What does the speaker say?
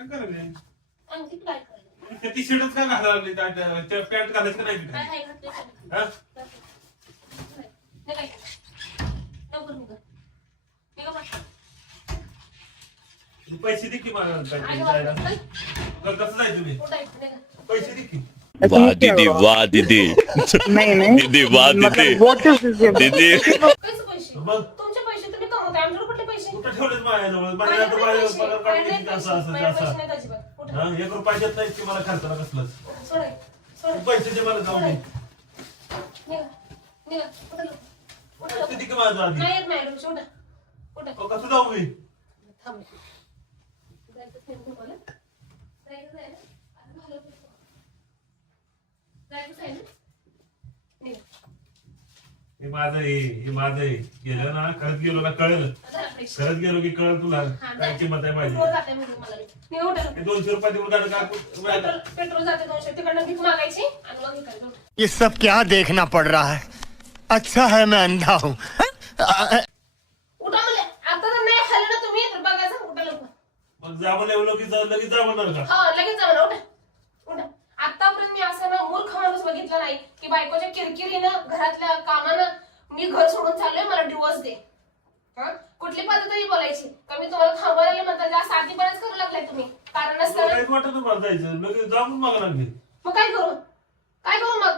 काय करायला अंगठी काय करायला त्या टी शर्टच काय घालायला लागली त्या पॅन्ट घालायचं का नाही काय आहे घातले हा हे काय नको निघा निघा बा पैसे दे की मला कसं जायचं तुम्ही उठायचं निघा पैसे दे की वाह दीदी वाह दीदी नहीं नहीं दीदी वाह दीदी व्हाट इज दिस दीदी पैसे पैसे मग तुमचे पैसे तुम्ही कमवताय आमच्याकडे कुठले पैसे कुठं ठेवलेत माझ्याजवळ माझ्या माझ्याकडे माझ्या पैसे पगार काढून माझ्याकडे असं असं पैसे असं नाहीत अजिबात उठा हा 1 रुपया देत नाहीत की मला खर्चाला कसलंच सोडाय सोडाय पैसे दे मला जाऊन दे निघा निघा उठा लवकर. उठा पैसे लवकर. दे की माझं आधी नाही येत मॅडम उठा उठा अहो, कसं जाऊ मी थांब जायचं नाही तुम्हाला जायचं आहे ना आता झालं तर जायचं आहे ना निघा हे माझं हे माझं गेलं ना खरंच गेलो ना कळलं आता पैसे खरंच गेलो की कळलं तुला हा, काय किंमत आहे माझी पेट्रोल जाते म्हणून मला निघा उठा लवकर. हे 200 रुपये देऊन गाडी का पेट्रोल जाते 200 तिकडनं भीक मागायची आणि मग हे करायचं उठा. ये सब क्या देखना पड़ रहा है अच्छा है मैं अंधा हूँ उठा म्हणले आता जर नाही खाल्लं ना तुम्ही तर बघायचं उठा लवकर मग जा म्हणलं लगेच जा म्हणणार का हा लगेच जा म्हणा उठा उठा आतापर्यंत मी असं ना मूर्ख माणूस बघितला नाही की बायकोच्या किरकिरीनं घरातल्या कामानं मी घर सोडून चाललोय मला डिवोर्स दे हा कुठली पद्धतही बोलायची तर मी तुम्हाला थांबवायला लागले म्हणता जास्त आधीपर्यंत करू लागलाय तुम्ही कारण नसताना काहीच वाटत मला जायचं लगेच जा म्हणून मागा लागली मग काय करू मग